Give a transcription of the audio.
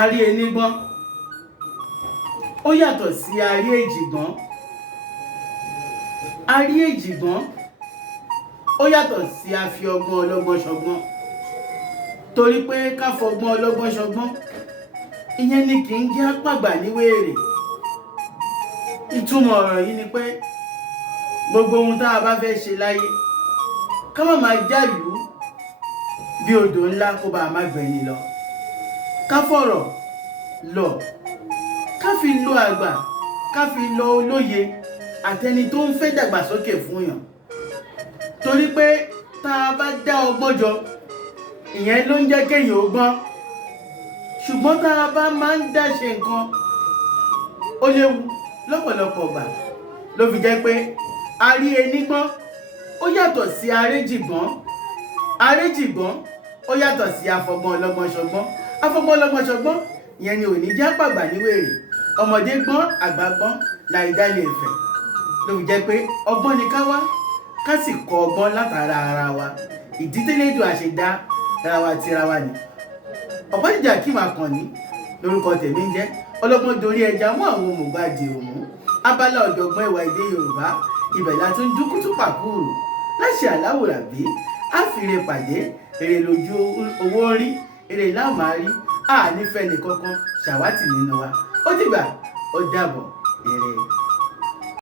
Arí enígbọ́n ó yàtọ̀ sí arí èjìgbọ́n. Arí èjìgbọ́n ó yàtọ̀ sí afi ọgbọ́n ọlọ́gbọ́n ṣọgbọ́n. Torí pé ká fọgbọ́n ọlọ́gbọ́n ṣọgbọ́n, ìyẹn ni kì í jẹ́ àpàgbà ní wèrè. Ìtumọ̀ ọ̀rọ̀ yìí ni pé gbogbo ohun tá a bá fẹ́ ṣe láyé, ká má máa jálù bí odò ńlá kó bá má gbẹ̀yìn lọ. Ká fọ̀rọ̀ lọ, ká fi lo àgbà, ká fi lọ olóye àtẹni tó ń fẹ́ dàgbàsókè fún yàn. Torí pé tá a bá dá ọgbọ́n jọ, ìyẹn ló ń jẹ́ kéèyàn ó gbọ́n. Ṣùgbọ́n tá a bá máa ń dá ṣe nǹkan, ó léwu lọ́pọ̀lọpọ̀ ìgbà. Ló fi jẹ́ pé arí enígbọ́n ó yàtọ̀ sí aréjìgbọ́n. Aréjìgbọ́n ó yàtọ̀ sí afọgbọ́n ọlọ́gbọ́n ṣọgbọ́n. Afọgbọ́n ọlọ́gbọ́n ṣọgbọ́n ìyẹn ni ò ní jẹ́ àpàgbà ní wèrè. Ọmọdé gbọ́n, àgbà gbọ́n, láìdá lè fẹ̀. Ló fi jẹ́ pé ọgbọ́n ni ká wá, ká sì kọ́ ọgbọ́n látara ara wa. Ìdí tẹ́lẹ̀dùn àṣẹdá ara wa tira wa ni. Ọ̀pọ̀lọpọ̀ kí máa kàn ní lórúkọ tèmi ń jẹ́ ọlọ́gbọ́n dorí ẹja mú àwọn òmùgbà di òmù. Abala ọ̀jọ̀gbọ́n ìwà èdè Yorùbá, ibẹ̀ la tún dúkútú pàkúrù láṣẹ aláwòrán bí àfìrè pàdé. Èrè lójú owó rí, èrè náà máa rí. A nífẹ̀ẹ́ nìkankan ṣàwátì nínú wa. Ó dìgbà, ó dàbọ̀, èrè.